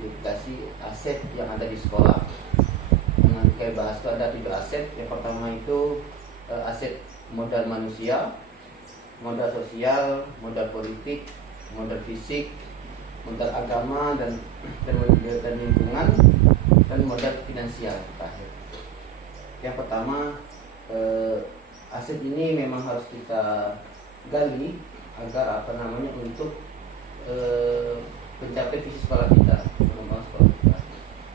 mengidentifikasi aset yang ada di sekolah. Yang kayak bahas itu ada 7 aset. Yang pertama itu aset modal manusia, modal sosial, modal politik, modal fisik, modal agama dan lingkungan, dan modal finansial terakhir. Yang pertama, aset ini memang harus kita gali agar untuk mencapai visi sekolah kita, pengembangan sekolah kita.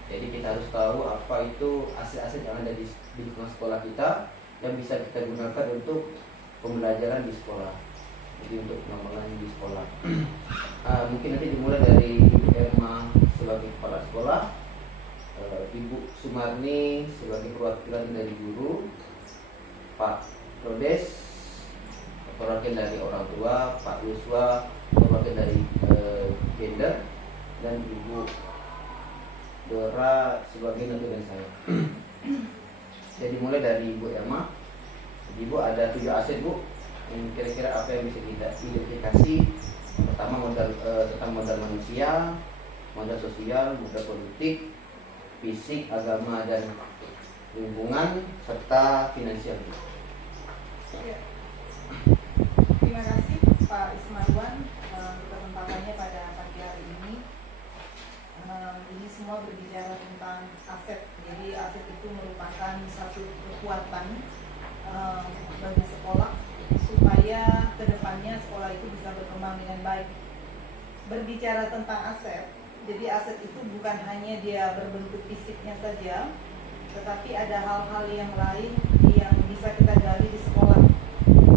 Jadi kita harus tahu apa itu aset-aset yang ada di lingkungan sekolah kita yang bisa kita gunakan untuk pembelajaran di sekolah. Jadi untuk pengembangan di sekolah. Mungkin nanti dimulai dari Ibu Emma sebagai kepala sekolah, Ibu Sumarni sebagai perwakilan dari guru, Pak Rodes perwakilan dari orang tua, Pak Yuswa perwakilan dari gender, dan Ibu Dora sebagai nanti dan saya. Jadi mulai dari Ibu Emma. Ibu ada 7 aset, Bu, yang kira-kira apa yang bisa kita identifikasi. Yang pertama tentang modal manusia, modal sosial, modal politik, fisik, agama dan lingkungan, serta finansial. Ya. Terima kasih Pak Ismarwan untuk kesempatannya pada pagi hari ini. Ini semua berbicara tentang aset. Jadi aset itu merupakan satu kekuatan bagi sekolah supaya kedepannya sekolah itu bisa berkembang dengan baik. Berbicara tentang aset, jadi aset itu bukan hanya dia berbentuk fisiknya saja, tetapi ada hal-hal yang lain yang bisa kita gali di sekolah.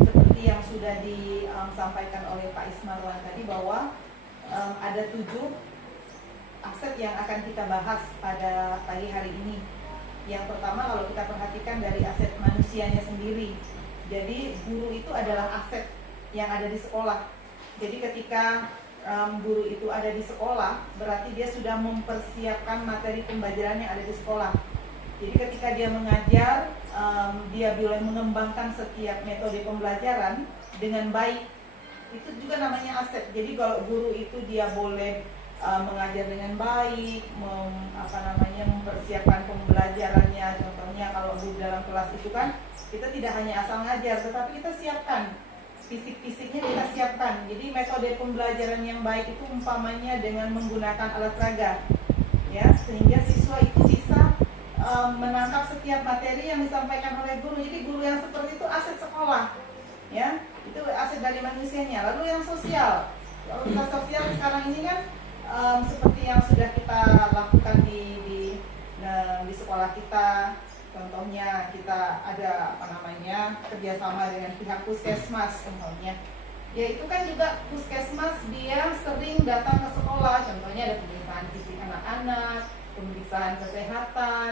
Seperti yang sudah disampaikan oleh Pak Ismarwan tadi bahwa ada 7 aset yang akan kita bahas pada pagi hari ini. Yang pertama, kalau kita perhatikan dari aset manusianya sendiri. Jadi guru itu adalah aset yang ada di sekolah. Jadi ketika guru itu ada di sekolah, berarti dia sudah mempersiapkan materi pembelajaran yang ada di sekolah. Jadi ketika dia mengajar, dia boleh mengembangkan setiap metode pembelajaran dengan baik. Itu juga namanya aset. Jadi kalau guru itu dia boleh mengajar dengan baik, mempersiapkan pembelajarannya. Contohnya kalau di dalam kelas itu kan kita tidak hanya asal ngajar, tetapi kita siapkan fisik-fisiknya, kita siapkan. Jadi metode pembelajaran yang baik itu umpamanya dengan menggunakan alat peraga, ya, sehingga siswa itu bisa menangkap setiap materi yang disampaikan oleh guru. Jadi guru yang seperti itu aset sekolah, ya, itu aset dari manusianya. Lalu yang sosial, kalau kita sosial sekarang ini kan seperti yang sudah kita lakukan di sekolah kita. Contohnya kita ada kerjasama dengan pihak puskesmas contohnya. Ya itu kan juga puskesmas dia sering datang ke sekolah. Contohnya ada pemeriksaan fisik anak-anak, pemeriksaan kesehatan.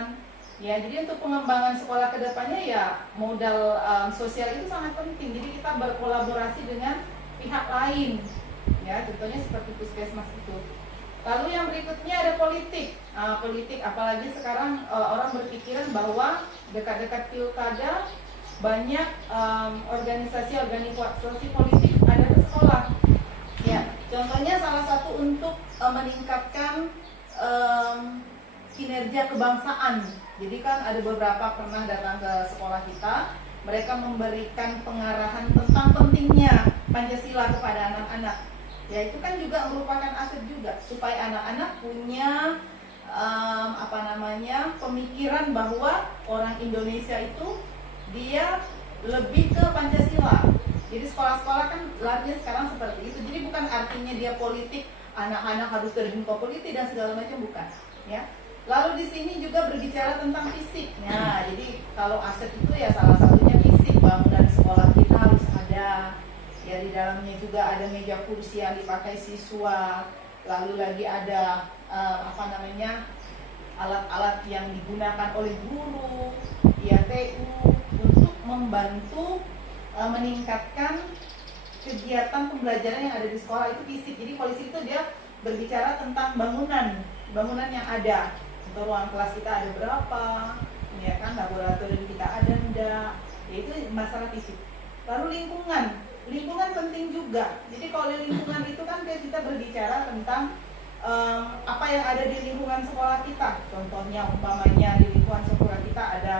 Ya jadi untuk pengembangan sekolah kedepannya ya modal sosial itu sangat penting. Jadi kita berkolaborasi dengan pihak lain. Ya contohnya seperti puskesmas itu. Lalu yang berikutnya ada politik. Politik apalagi sekarang orang berpikiran bahwa dekat-dekat pilkada banyak organisasi politik ada di sekolah. Ya, contohnya salah satu untuk meningkatkan kinerja kebangsaan. Jadi kan ada beberapa pernah datang ke sekolah kita, mereka memberikan pengarahan tentang pentingnya Pancasila kepada anak-anak. Ya itu kan juga merupakan aset juga supaya anak-anak punya pemikiran bahwa orang Indonesia itu dia lebih ke Pancasila. Jadi sekolah-sekolah kan larinya sekarang seperti itu. Jadi bukan artinya dia politik, anak-anak harus terjun ke politik dan segala macam, bukan, ya. Lalu di sini juga berbicara tentang fisik. Nah, jadi kalau aset itu ya salah satunya fisik. Bangunan sekolah kita harus ada. Ya di dalamnya juga ada meja kursi yang dipakai siswa, lalu lagi ada alat-alat yang digunakan oleh guru, IATU untuk membantu meningkatkan kegiatan pembelajaran yang ada di sekolah itu fisik. Jadi polisi itu dia berbicara tentang bangunan yang ada. Untuk ruang kelas kita ada berapa, ya kan, laboratorium kita ada enggak, ya itu masalah fisik. Lalu lingkungan penting juga. Jadi kalau lingkungan itu kan kita berbicara tentang apa yang ada di lingkungan sekolah kita. Contohnya umpamanya di lingkungan sekolah kita ada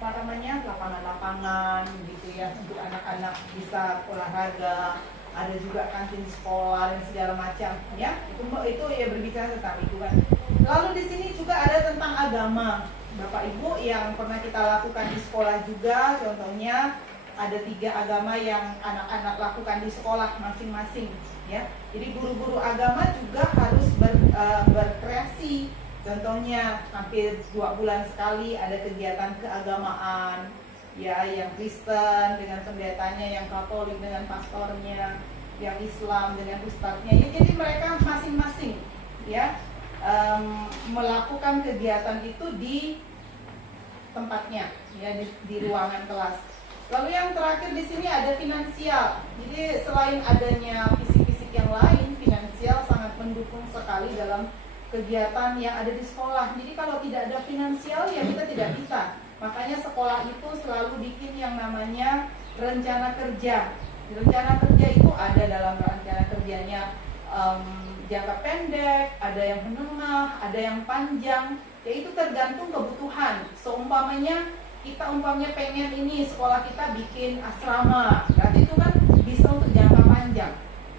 lapangan-lapangan gitu ya untuk anak-anak bisa olahraga, ada juga kantin sekolah dan segala macam ya. Itu ya berbicara tentang lingkungan. Lalu di sini juga ada tentang agama. Bapak Ibu yang pernah kita lakukan di sekolah juga, contohnya ada 3 agama yang anak-anak lakukan di sekolah masing-masing ya. Jadi guru-guru agama juga harus berkreasi. Contohnya hampir 2 bulan sekali ada kegiatan keagamaan ya, yang Kristen dengan pendetanya, yang Katolik dengan pastornya, yang Islam dengan ustadznya ya. Jadi mereka masing-masing ya melakukan kegiatan itu di tempatnya ya, di ruangan kelas. Lalu yang terakhir di sini ada finansial. Jadi selain adanya fisik-fisik yang lain, finansial sangat mendukung sekali dalam kegiatan yang ada di sekolah. Jadi kalau tidak ada finansial ya kita tidak bisa. Makanya sekolah itu selalu bikin yang namanya rencana kerja. Rencana kerja itu ada dalam rencana kerjanya jangka pendek, ada yang menengah, ada yang panjang. Ya itu tergantung kebutuhan. Seumpamanya kita pengen ini sekolah kita bikin asrama, berarti itu kan bisa untuk jangka panjang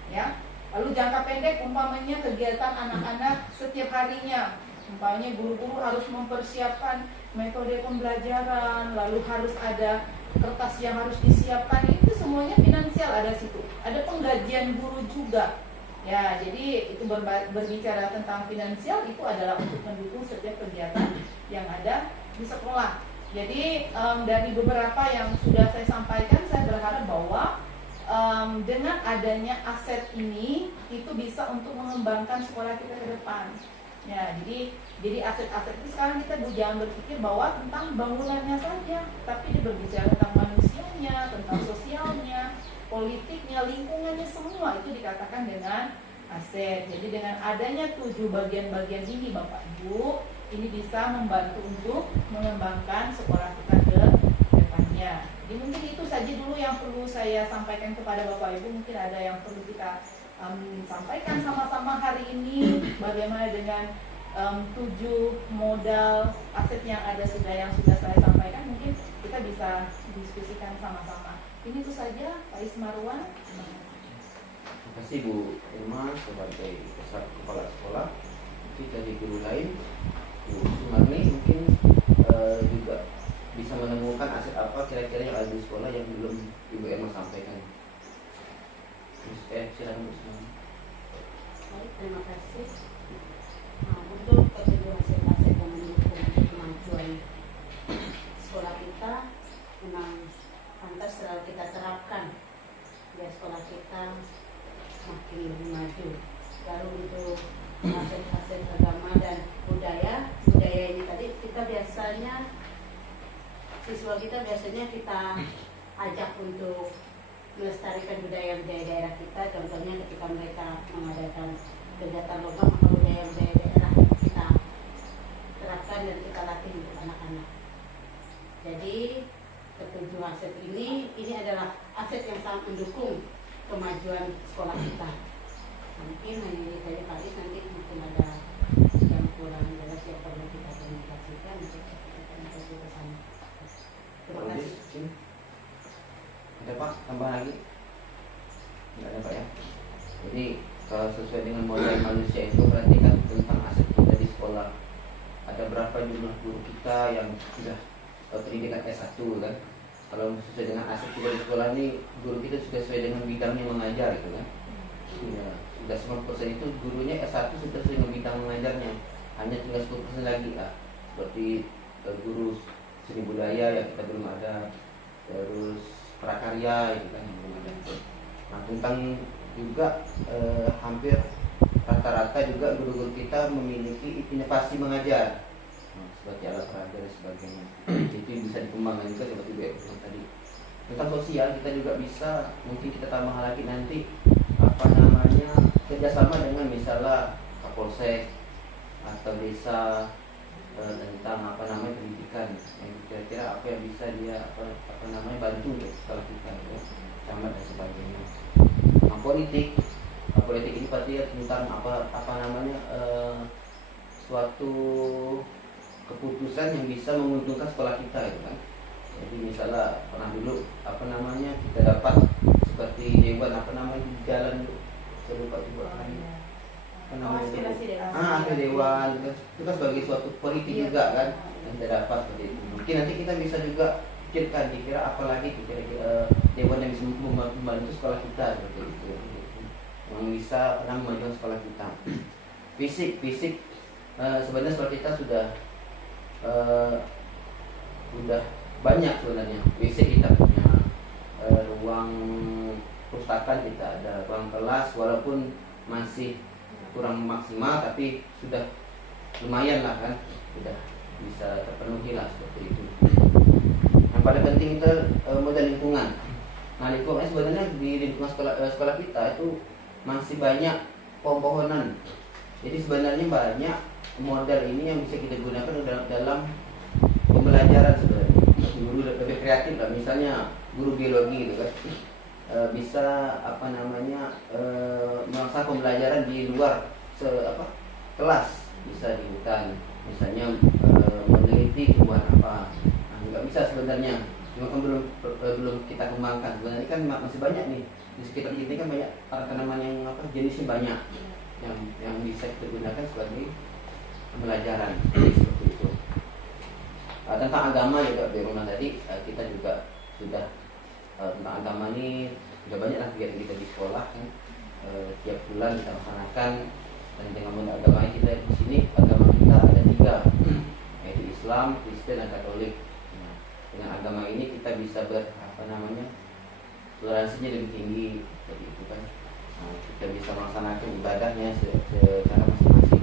ya. Lalu jangka pendek umpamanya kegiatan anak-anak setiap harinya, umpamanya guru-guru harus mempersiapkan metode pembelajaran, lalu harus ada kertas yang harus disiapkan, itu semuanya finansial ada situ. Ada penggajian guru juga ya. Jadi itu berbicara tentang finansial, itu adalah untuk mendukung setiap kegiatan yang ada di sekolah. Jadi dari beberapa yang sudah saya sampaikan, saya berharap bahwa dengan adanya aset ini itu bisa untuk mengembangkan sekolah kita ke depan. Ya, jadi aset-aset itu sekarang kita jangan berpikir bahwa tentang bangunannya saja, tapi dia berbicara tentang manusianya, tentang sosialnya, politiknya, lingkungannya, semua itu dikatakan dengan aset. Jadi dengan adanya 7 bagian-bagian ini Bapak Ibu, ini bisa membantu untuk mengembangkan sekolah kita ke depannya. Jadi mungkin itu saja dulu yang perlu saya sampaikan kepada Bapak Ibu. Mungkin ada yang perlu kita sampaikan sama-sama hari ini. Bagaimana dengan 7 modal aset yang ada yang sudah saya sampaikan, mungkin kita bisa diskusikan sama-sama. Ini itu saja Pak Ismarwan. Terima kasih Bu Irma sebagai kepala sekolah. Mungkin dari guru lain, Bu Sumarni mungkin juga bisa menemukan aset apa kira-kira yang ada di sekolah yang belum Ibu Irma sampaikan. Silakan Bu Sumarni. Baik, terima kasih. Untuk ketujuh aset-aset yang mendukung kemajuan sekolah kita, memang pantas selalu kita terapkan biar sekolah kita makin lebih maju. Lalu untuk aset-aset agama dan budaya ini tadi kita biasanya, siswa kita biasanya kita ajak untuk melestarikan budaya daerah kita. Contohnya ketika mereka mengadakan kegiatan lomba, maka budaya daerah kita terapkan dan kita latih untuk anak-anak. Jadi ketujuh aset ini adalah aset yang sangat mendukung kemajuan sekolah kita. Mungkin hanya ini saja Pak Is, nanti mungkin ada yang kurang jelas yang perlu kita komunikasikan, untuk kita komunikasi bersama. Terima kasih. Ada Pak, tambah lagi? Tidak ada Pak ya. Jadi kalau sesuai dengan model manusia itu berarti kan tentang aset kita di sekolah. Ada berapa jumlah guru kita yang sudah pendidikan S1 kan? Kalau sesuai dengan aset kita di sekolah ini, guru kita sudah sesuai dengan bidangnya mengajar gitu kan? Ya, sudah 90% itu gurunya S1 sudah sesuai dengan bidang mengajarnya. Hanya tinggal 10% lagi lah. Seperti guru seni budaya yang kita belum ada, terus prakarya itu kan yang belum ada. Nah tentang juga hampir rata-rata juga guru-guru kita memiliki inovasi mengajar, seperti alat peraga dan sebagainya. Itu bisa dikembangkan juga seperti Bu tadi. Tentang sosial kita juga bisa, mungkin kita tambah lagi nanti kerjasama dengan misalnya Kapolsek atau desa tentang pendidikan yang kira-kira apa yang bisa dia bantu untuk sekolah kita, camat dan sebagainya. Nah, politik politik ini pasti tentang apa namanya suatu keputusan yang bisa menguntungkan sekolah kita gitu kan. Jadi misalnya pernah dulu apa namanya kita dapat seperti dewan apa namanya di jalan itu, saya lupa juga apa namanya itu. aspirasi dewan. Akhir dewan itu kan sebagai suatu politik juga kan yang kita dapat seperti itu. Mungkin nanti kita bisa juga pikirkan kira apalagi kira-kira dewan yang bisa membantu sekolah kita seperti itu, yang bisa pernah membantu sekolah kita. Fisik sebenarnya sekolah kita sudah banyak sebenarnya. Fisik kita punya ruang perpustakaan, kita ada ruang kelas walaupun masih kurang maksimal tapi sudah lumayan lah kan, sudah bisa terpenuhi lah seperti itu. Yang paling penting itu modal lingkungan. Nah lingkungan sebenarnya di lingkungan sekolah kita itu masih banyak pohon-pohonan. Jadi sebenarnya banyak modal ini yang bisa kita gunakan dalam pembelajaran sebenarnya. Guru lebih kreatif lah, misalnya guru biologi gitu kan, bisa apa namanya melaksanakan pembelajaran di luar kelas, bisa di hutan, misalnya meneliti tumbuhan apa. Nah, nggak bisa sebenarnya, cuma kan belum kita kembangkan. Sebenarnya kan masih banyak nih di sekitar kita kan banyak tanaman yang jenisnya banyak yang bisa kita gunakan sebagai pembelajaran seperti itu. Tentang agama juga Beruna tadi kita juga sudah tentang agama ini sudah banyak lah kegiatan kita di sekolah kan. Tiap bulan kita laksanakan, dan dengan modal agama kita di sini agama kita ada 3, yaitu Islam, Kristen, dan Katolik. Nah, dengan agama ini kita bisa toleransinya lebih tinggi seperti itu kan. Nah, kita bisa melaksanakan ibadahnya secara masing-masing.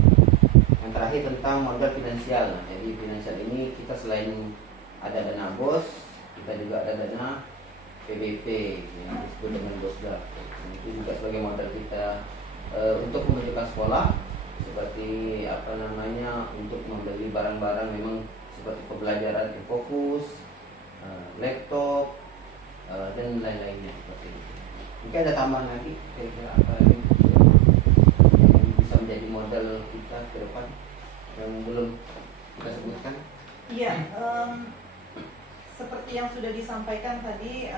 Yang terakhir tentang modal finansial. Nah, jadi finansial ini kita selain ada dana BOS, kita juga ada dana PBP yang disebut dengan BOSDA. Itu juga sebagai modal kita untuk memajukan sekolah, seperti untuk membeli barang-barang memang seperti pembelajaran yang fokus, laptop, dan lain-lainnya seperti itu. Mungkin ada tambahan lagi kira-kira apa lagi yang bisa menjadi modal kita ke depan yang belum kita sebutkan? Iya, seperti yang sudah disampaikan tadi,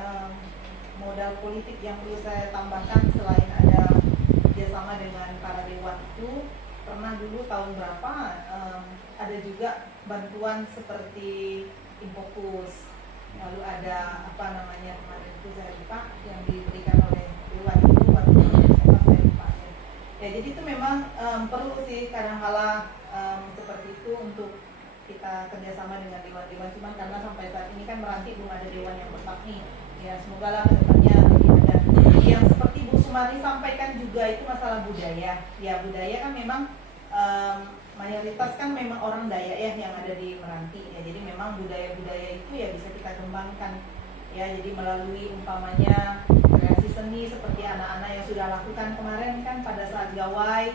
modal politik yang perlu saya tambahkan selain ada kerjasama dengan para dewan itu, pernah dulu tahun berapa ada juga bantuan seperti Infokus, lalu ada kemarin itu saya lupa yang diberikan oleh dewan itu saya lupa ya. Jadi itu memang perlu sih kadang-kala seperti itu untuk kita kerjasama dengan dewan-dewan, cuman karena sampai saat ini kan Meranti belum ada dewan yang tetap nih ya, semoga lah kedepannya nanti ada. Yang seperti Bu Sumari sampaikan juga itu masalah budaya ya. Budaya kan memang mayoritas kan memang orang Dayak ya yang ada di Meranti ya, jadi memang budaya-budaya itu ya bisa kita kembangkan ya. Jadi melalui umpamanya kreasi seni seperti anak-anak yang sudah lakukan kemarin kan pada saat gawai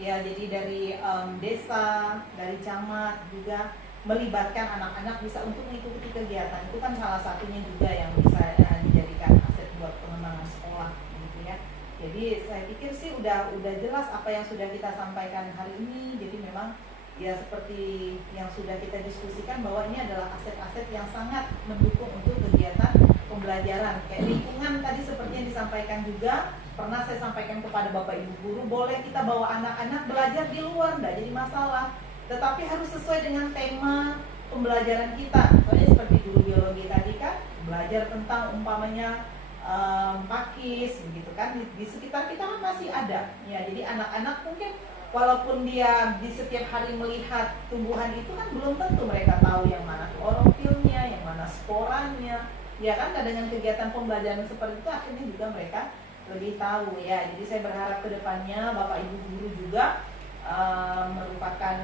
ya, jadi dari desa, dari camat juga melibatkan anak-anak bisa untuk mengikuti kegiatan itu kan salah satunya juga yang bisa dijadikan aset buat pengembangan sekolah gitu ya. Jadi saya pikir sih udah jelas apa yang sudah kita sampaikan hari ini. Jadi memang ya seperti yang sudah kita diskusikan bahwa ini adalah aset-aset yang sangat mendukung untuk kegiatan pembelajaran. Kayak lingkungan tadi seperti yang disampaikan juga, pernah saya sampaikan kepada Bapak Ibu guru, boleh kita bawa anak-anak belajar di luar, enggak jadi masalah. Tetapi harus sesuai dengan tema pembelajaran kita. Soalnya seperti guru biologi tadi kan, belajar tentang umpamanya pakis begitu kan, di sekitar kita kan masih ada ya. Jadi anak-anak mungkin walaupun dia di setiap hari melihat tumbuhan itu kan belum tentu mereka tahu yang mana klorofilnya, yang mana sporanya ya kan. Dengan kegiatan pembelajaran seperti itu akhirnya juga mereka lebih tahu ya. Jadi saya berharap kedepannya Bapak Ibu guru juga merupakan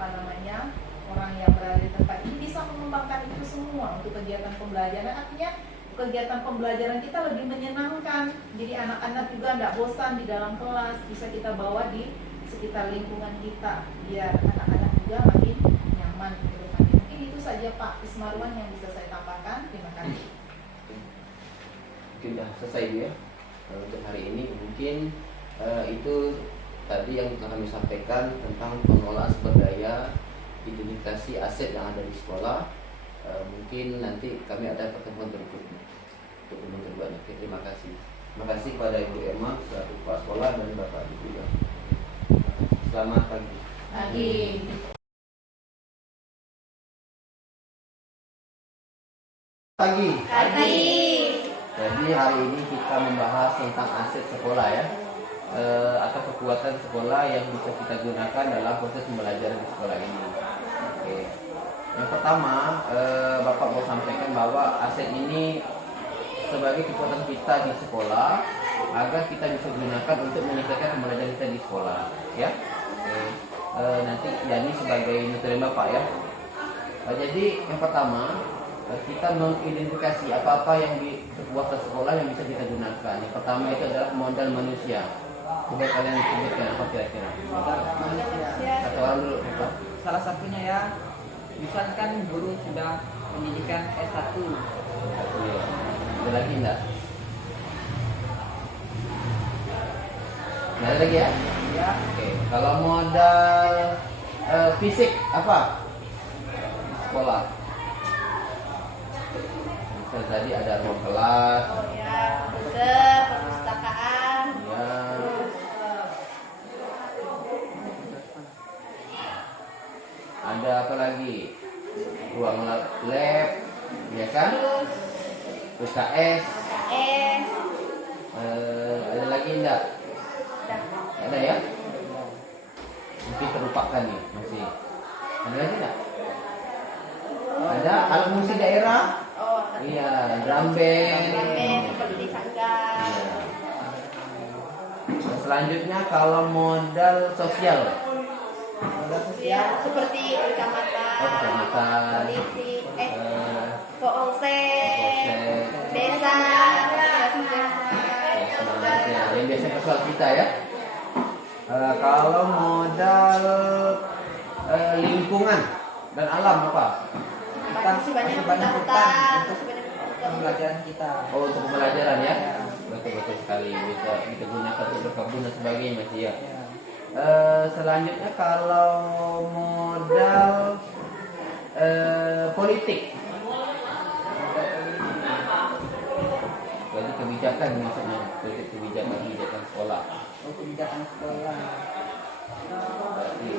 orang yang berada di tempat ini bisa mengembangkan itu semua untuk kegiatan pembelajaran. Artinya kegiatan pembelajaran kita lebih menyenangkan, jadi anak-anak juga tidak bosan di dalam kelas, bisa kita bawa di sekitar lingkungan kita biar anak-anak juga makin nyaman ke depannya. Mungkin itu saja Pak Ismarwan yang bisa saya tambahkan. Terima kasih. Mungkin sudah selesai ya untuk hari ini. Mungkin Itu tadi yang kami sampaikan tentang pengelolaan sumber daya, identifikasi aset yang ada di sekolah. Mungkin nanti kami ada pertemuan berikutnya untuk pertemuan kedua. Oke, terima kasih. Terima kasih kepada Ibu Emma selaku kepala sekolah dan Bapak Ibu juga. Selamat pagi. Pagi. Pagi. Jadi hari ini kita membahas tentang aset sekolah ya, atau kekuatan sekolah yang bisa kita gunakan dalam proses pembelajaran di sekolah ini. Oke. Yang pertama, Bapak mau sampaikan bahwa aset ini sebagai kekuatan kita di sekolah agar kita bisa gunakan untuk meningkatkan pembelajaran kita di sekolah, ya. Oke. Nanti Yani sebagai metode Bapak ya. Jadi yang pertama, kita mengidentifikasi apa-apa yang di kekuatan sekolah yang bisa kita gunakan. Yang pertama itu adalah modal manusia. Coba kalian sebutkan apa kira-kira? Manusia. Satu orang dulu. Apa? Salah satunya ya, misalkan guru sudah pendidikan S1. Iya. Ada lagi enggak? Nggak ada lagi ya? Ya, Oke. Kalau modal fisik apa? Sekolah. Misal tadi ada ruang kelas, Ya, komputer, perpustakaan. ya. Ada apa lagi? Ruang lab, ya kan? UKS. KS. Ada lagi enggak? Dan Ada ya? Mungkin terlupakan nih masih. Ada lagi enggak? Ada alat musik daerah? oh, Iya, drum band. band seperti sanggar. Iya. Selanjutnya kalau modal sosial, Ya, seperti kecamatan, kecamatan, politik, eh, polsek, polsek, desa, ya, yang biasa kesal kita ya. Kalau modal lingkungan dan alam apa? masih banyak hutan, hutan masih untuk banyak hutan. pembelajaran kita. Oh, untuk pembelajaran ya. Betul-betul sekali, bisa kita gunakan untuk berkebun dan sebagainya masih ya. Ya. Selanjutnya kalau modal politik, jadi kebijakan maksudnya, politik kebijakan sekolah. Oh, kebijakan sekolah. Berarti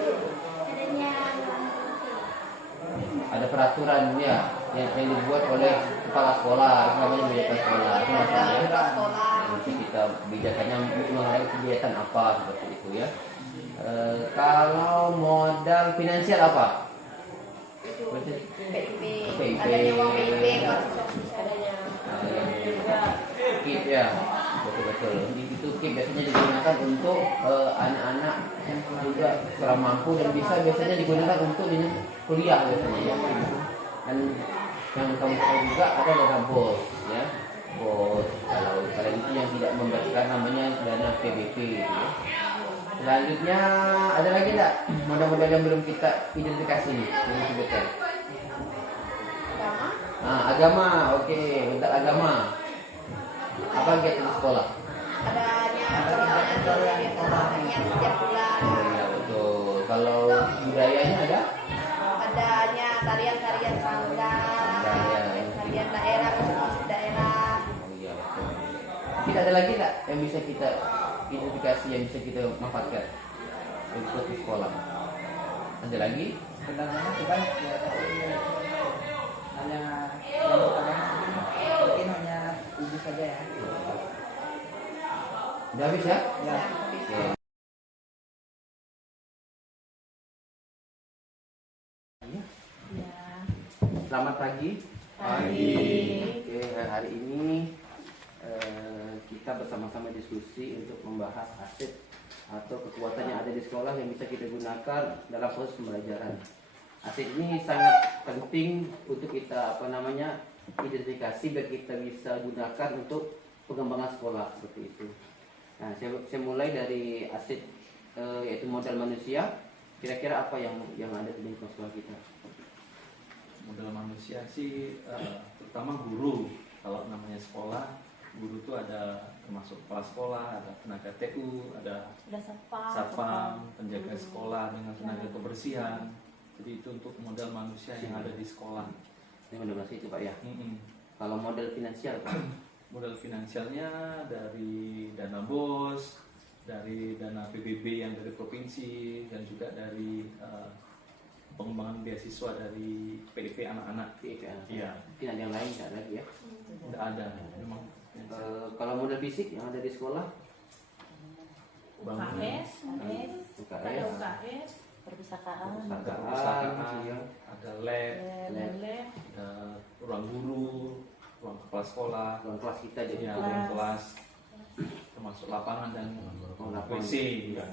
ada peraturan ya yang dibuat oleh kepala sekolah, itu namanya kebijakan sekolah. Itu maksudnya Kepala sekolah. nanti kita kebijakannya mengenai kegiatan apa seperti itu ya. Kalau modal finansial apa? Itu Berarti PIP. PIP. Adanya uang PIP buat siswa adanya. KIP ya, betul-betul. Itu KIP biasanya digunakan untuk anak-anak yang juga kurang mampu dan biasanya digunakan untuk kuliah biasanya ya. Dan yang kamu tahu juga ada dana BOS ya, BOS. Kalau kalian itu yang tidak membacakan namanya dana PBP gitu ya. Selanjutnya ada lagi enggak modal-modal yang belum kita identifikasi nih, yang disebutkan? Agama, oke, untuk agama. Apa kegiatan di sekolah? Adanya kegiatan setiap bulan. Oh iya betul. Kalau budayanya ada? Adanya tarian-tarian sanggar, tarian daerah, musik-musik daerah. Oh iya betul. Kita ada lagi nggak yang bisa kita identifikasi, yang bisa kita manfaatkan untuk di sekolah? Ada lagi? Sebenarnya masih banyak ya, tapi hanya yang kita bahas ini mungkin hanya 7 saja ya. Udah habis ya? Ya. Oke. Selamat pagi. Pagi. Oke, hari ini kita bersama-sama diskusi untuk membahas aset atau kekuatan yang ada di sekolah yang bisa kita gunakan dalam proses pembelajaran. Aset ini sangat penting untuk kita identifikasi biar kita bisa gunakan untuk pengembangan sekolah seperti itu. Nah, saya mulai dari aset yaitu modal manusia. Kira-kira apa yang ada di lingkungan sekolah kita? Modal manusia sih terutama guru. Kalau namanya sekolah guru itu ada termasuk kepala sekolah, ada tenaga TU, ada Udah satpam. satpam, penjaga sekolah dengan tenaga kebersihan. Jadi itu untuk modal manusia yang ada di sekolah. Ini modal itu Pak ya. Mm-mm. Kalau modal finansial Pak, Modal finansialnya dari dana BOS, dari dana PBB yang dari provinsi, dan juga dari pengembangan beasiswa dari PIP anak-anak. PIP anak. Iya, Mungkin ada yang lain nggak lagi ya. tidak ada. Memang Kalau modal fisik yang ada di sekolah, bangunan, UKS, UKS, ada UKS, perpustakaan, Perpustakaan, ada perpustakaan, iya. ada lab, lab, ada ruang guru, ruang kepala sekolah, ruang kelas kita jadi ya, Kelas. ruang kelas, termasuk lapangan dan lapangan. WC. Ya.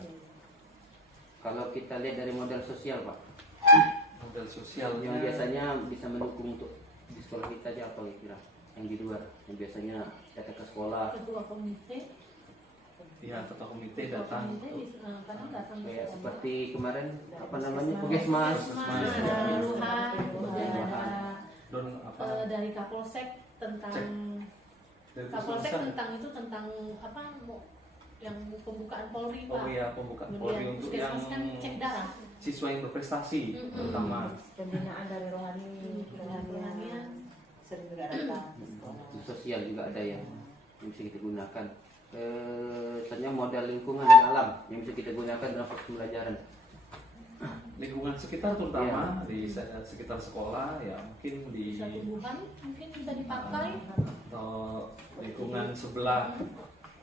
Kalau kita lihat dari modal sosial Pak, Modal sosialnya yang biasanya bisa mendukung untuk di sekolah kita aja apa kira? Yang di luar, yang biasanya datang ke sekolah, ketua komite, ya ketua komite datang kadang datang kayak seperti kemarin apa namanya Puskesmas, Ruhan, kemudian ada dan apa dari Kapolsek tentang Cek. dari Kapolsek pusat. tentang apa yang pembukaan Polri Pak. Oh iya, pembukaan Polri Kemudian untuk Puskesmas yang kan cek darah. siswa yang berprestasi terutama. Pembinaan dari rohani, Rohanian. sering juga datang ke sekolah. di sosial juga ada yang bisa kita gunakan. Ternyata modal lingkungan dan alam yang bisa kita gunakan dalam proses pembelajaran. Lingkungan sekitar terutama di sekitar sekolah ya, mungkin di Bisa tumbuhan mungkin bisa dipakai. atau lingkungan sebelah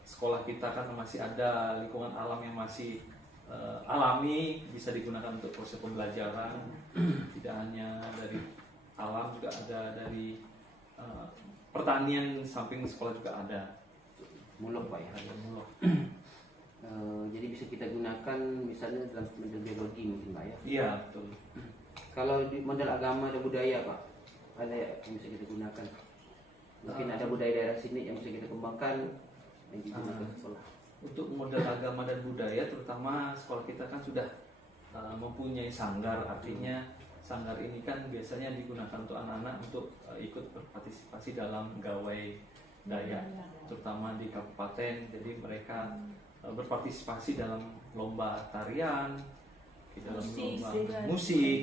sekolah kita kan masih ada lingkungan alam yang masih alami, bisa digunakan untuk proses pembelajaran. Tidak hanya dari alam, juga ada dari pertanian, samping sekolah juga ada. Mulok Pak ya. Ada mulok. Jadi bisa kita gunakan misalnya dalam model biologi mungkin Pak ya. Iya betul. Kalau di model agama dan budaya Pak, ada yang bisa kita gunakan. Mungkin ada budaya daerah sini yang bisa kita kembangkan yang digunakan ke sekolah. Untuk model agama dan budaya, terutama sekolah kita kan sudah mempunyai sanggar. Artinya sanggar ini kan biasanya digunakan untuk anak-anak untuk ikut berpartisipasi dalam gawai Dayak, terutama di kabupaten. Jadi mereka berpartisipasi dalam lomba tarian, di dalam Musik, lomba juga. musik.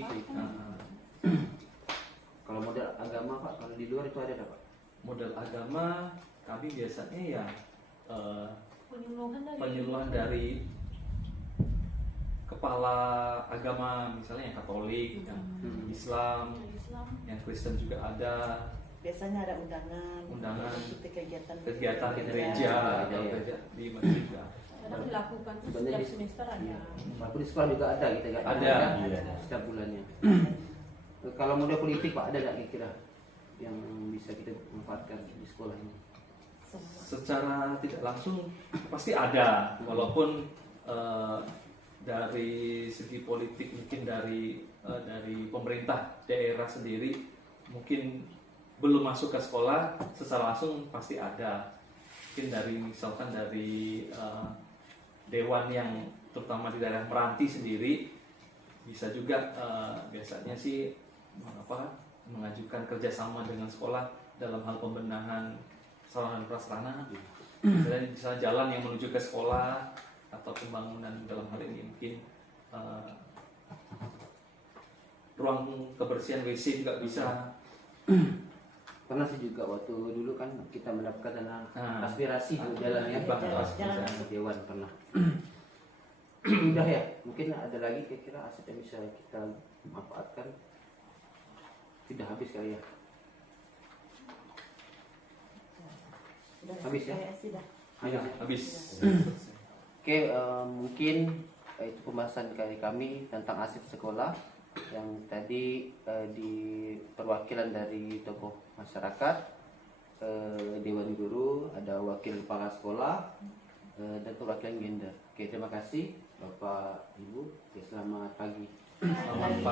Kalau model agama Pak, kalau di luar itu ada nggak Pak? Model agama kami biasanya ya Penyuluhan dari kepala agama, misalnya yang Katolik, yang Islam, Islam. yang Kristen juga ada. Biasanya ada undangan, Undangan. kegiatan Kegiatan di gereja Iya, atau iya. gereja di masjid juga. Kadang dilakukan Sebenarnya setiap di- semester ada. Walaupun di sekolah juga ada kita kan? Ada. Setiap bulannya. Kalau model politik Pak, ada nggak kira-kira yang bisa kita manfaatkan di sekolah ini? Secara tidak langsung pasti ada, walaupun dari segi politik mungkin dari pemerintah daerah sendiri mungkin belum masuk ke sekolah, secara langsung pasti ada. Mungkin dari misalkan dari dewan yang terutama di daerah Meranti sendiri bisa juga biasanya sih mengajukan kerjasama dengan sekolah dalam hal pembenahan sarana dan prasarana. Misalnya jalan yang menuju ke sekolah atau pembangunan dalam hal ini mungkin ruang kebersihan WC juga bisa. Pernah sih juga waktu dulu kan kita mendapatkan dana Nah, aspirasi di jalan ya, jalan. dewan pernah. Udah ya, mungkin ada lagi kira-kira aset yang bisa kita manfaatkan. Tidak habis kali ya. Habis ya? Ya, habis. Oke, mungkin itu pembahasan dari kami tentang aset sekolah yang tadi di perwakilan dari tokoh masyarakat, Dewan Guru, ada wakil kepala sekolah, dan perwakilan gender. Oke, terima kasih Bapak Ibu. Oke, selamat pagi. Selamat pagi.